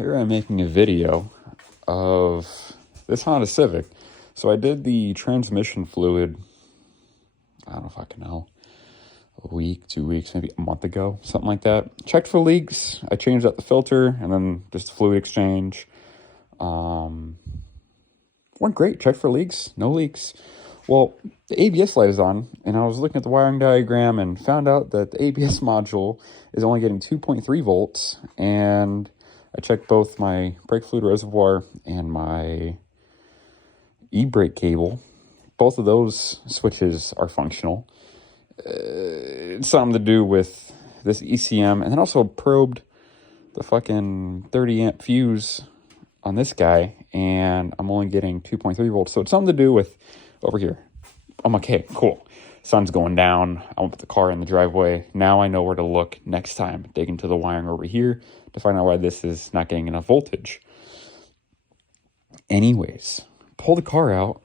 here I'm making a video of this Honda Civic. So I did the transmission fluid, I don't know if I can know, a week, 2 weeks, maybe a month ago, something like that. Checked for leaks. I changed out the filter and then just the fluid exchange. Went great. Checked for leaks, no leaks. Well, the ABS light is on, and I was looking at the wiring diagram and found out that the ABS module is only getting 2.3 volts, and I checked both my brake fluid reservoir and my e-brake cable. Both of those switches are functional. It's something to do with this ECM, and then also probed the fucking 30 amp fuse on this guy, and I'm only getting 2.3 volts. So it's something to do with over here. I'm okay, cool. Sun's going down. I won't put the car in the driveway. Now I know where to look next time. Dig into the wiring over here to find out why this is not getting enough voltage. Anyways, pull the car out.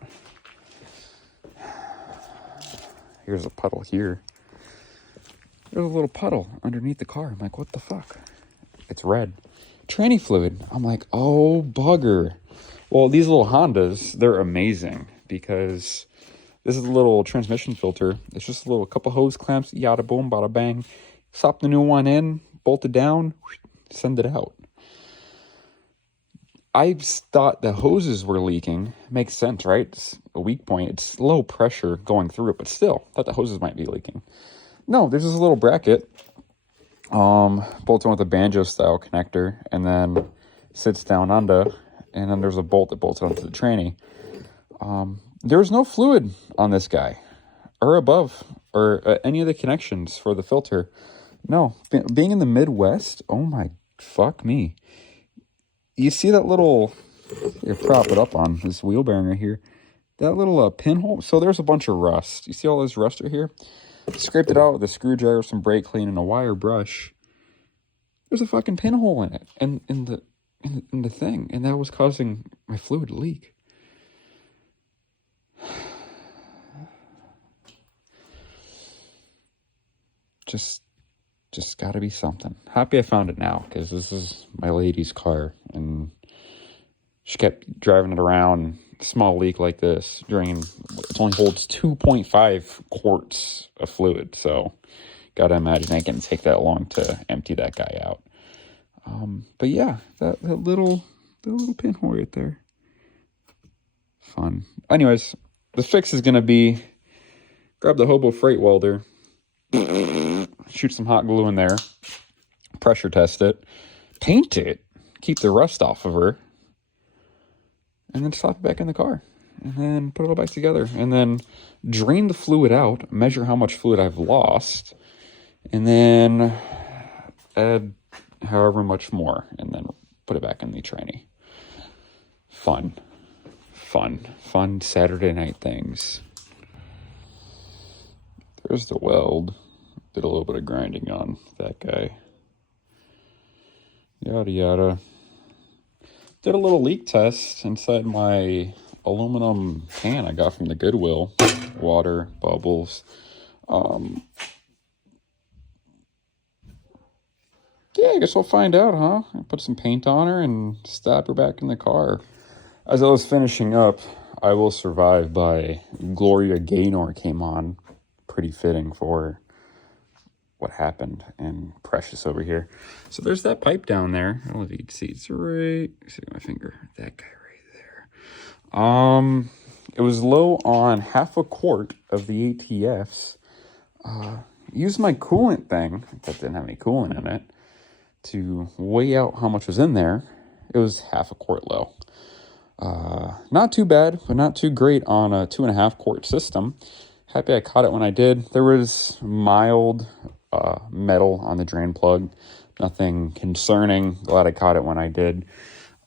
Here's a puddle here. There's a little puddle underneath the car. I'm like, what the fuck? It's red. Tranny fluid. I'm like, oh, bugger. Well, these little Hondas, they're amazing because this is a little transmission filter. It's just a little couple hose clamps, yada boom, bada bang. Slap the new one in, bolt it down, send it out. I thought the hoses were leaking. Makes sense, right? It's a weak point. It's low pressure going through it, but still, thought the hoses might be leaking. No, there's this little bracket, bolts in with a banjo style connector, and then sits down under, and then there's a bolt that bolts onto the tranny. There's no fluid on this guy, or above, or any of the connections for the filter. No, being in the Midwest, oh my fuck me. You see that little, you prop it up on this wheel bearing right here, that little pinhole? So there's a bunch of rust. You see all this rust right here? Scraped it out with a screwdriver, some brake clean, and a wire brush. There's a fucking pinhole in it, and in the thing, and that was causing my fluid to leak. Just gotta be something. Happy I found it now, because this is my lady's car, and she kept driving it around. Small leak like this, it only holds 2.5 quarts of fluid, so gotta imagine it can't take that long to empty that guy out. But yeah, that little pinhole right there. Fun. Anyways, the fix is gonna be grab the Hobo freight welder, shoot some hot glue in there, pressure test it, paint it, keep the rust off of her, and then slap it back in the car, and then put it all back together, and then drain the fluid out, measure how much fluid I've lost, and then add however much more, and then put it back in the tranny. Fun Saturday night things. There's the weld. Did a little bit of grinding on that guy. Yada yada. Did a little leak test inside my aluminum can I got from the Goodwill. Water, bubbles. Yeah, I guess we'll find out, huh? I put some paint on her and stab her back in the car. As I was finishing up, I Will Survive by Gloria Gaynor came on. Pretty fitting for what happened, and Precious over here. So there's that pipe down there. I don't know if you can see. It's right, see my finger, that guy right there. It was low on half a quart of the ATFs. Used my coolant thing that didn't have any coolant in it to weigh out how much was in there. It was half a quart low. Not too bad, but not too great on a 2.5 quart system. Happy I caught it when I did. There was mild metal on the drain plug. Nothing concerning. Glad I caught it when I did.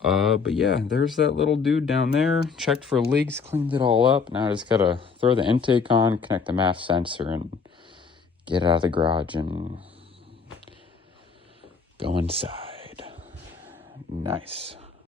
But yeah, there's that little dude down there. Checked for leaks, cleaned it all up. Now I just gotta throw the intake on, connect the MAF sensor, and get out of the garage and go inside. Nice.